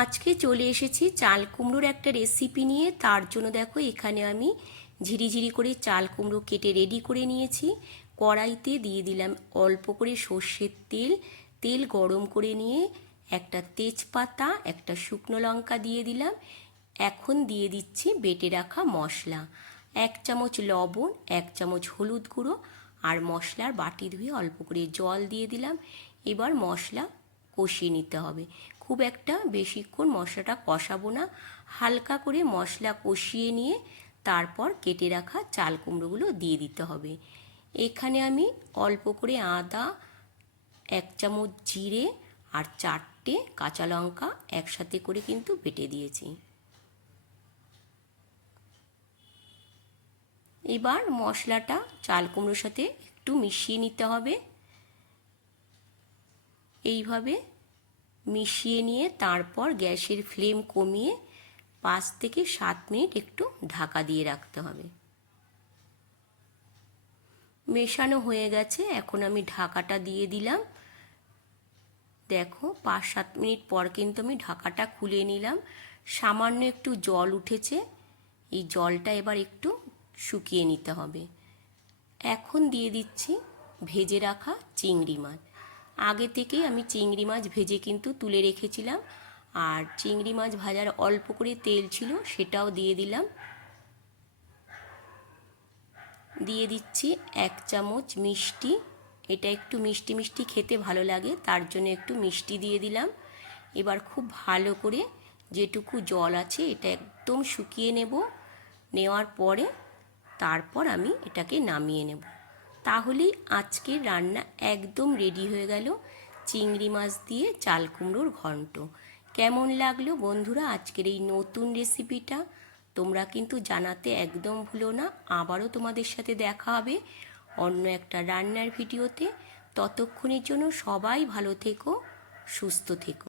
আজকে চলে এসেছি চাল কুমড়োর একটা রেসিপি নিয়ে। তার জন্য দেখো এখানে আমি ঝিরিঝিরি করে চাল কুমড়ো কেটে রেডি করে নিয়েছি। কড়াইতে দিয়ে দিলাম অল্প করে সর্ষের তেল। তেল গরম করে নিয়ে একটা তেজপাতা, একটা শুকনো লঙ্কা দিয়ে দিলাম। এখন দিয়ে দিচ্ছি বেটে রাখা মশলা, 1 চামচ লবণ, 1 চামচ হলুদ গুঁড়ো আর মশলার বাটি ধুয়ে অল্প করে জল দিয়ে দিলাম। এবার মশলা কষিয়ে নিতে হবে। খুব একটা বেশিক্ষণ মশলাটা কষাবো না, হালকা করে মশলা কষিয়ে নিয়ে তারপর কেটে রাখা চাল কুমড়োগুলো দিয়ে দিতে হবে। এখানে আমি অল্প করে আদা, 1 চামচ জিরে আর 4টে কাঁচা লঙ্কা একসাথে করে কিন্তু বেটে দিয়েছি। এবার মশলাটা চাল কুমড়োর সাথে একটু মিশিয়ে নিতে হবে। এইভাবে মিশিয়ে নিয়ে তারপর গ্যাসের ফ্লেম কমিয়ে 5 থেকে 7 মিনিট একটু ঢাকা দিয়ে রাখতে হবে। মেশানো হয়ে গেছে, এখন আমি ঢাকাটা দিয়ে দিলাম। দেখো 5-7 মিনিট পর কিন্তু আমি ঢাকাটা খুলে নিলাম। সামান্য একটু জল উঠেছে, এই জলটা এবার একটু শুকিয়ে নিতে হবে। এখন দিয়ে দিচ্ছি ভেজে রাখা চিংড়ি মাছ। আগে থেকেই আমি চিংড়ি মাছ ভেজে কিন্তু তুলে রেখেছিলাম, আর চিংড়ি মাছ ভাজার অল্প করে তেল ছিল, সেটাও দিয়ে দিলাম। দিয়ে দিচ্ছি 1 চামচ মিষ্টি। এটা একটু মিষ্টি মিষ্টি খেতে ভালো লাগে, তার জন্য একটু মিষ্টি দিয়ে দিলাম। এবার খুব ভালো করে যেটুকু জল আছে এটা একদম শুকিয়ে নেব। নেওয়ার পরে তারপর আমি এটাকে নামিয়ে নেব। তাহলেই আজকের রান্না একদম রেডি হয়ে গেল, চিংড়ি মাছ দিয়ে চাল কুমড়োর ঘন্ট। কেমন লাগলো বন্ধুরা আজকের এই নতুন রেসিপিটা? তোমরা কিন্তু জানাতে একদম ভুলো না। আবারও তোমাদের সাথে দেখা হবে অন্য একটা রান্নার ভিডিওতে। ততক্ষণের জন্য সবাই ভালো থেকো, সুস্থ থেকো।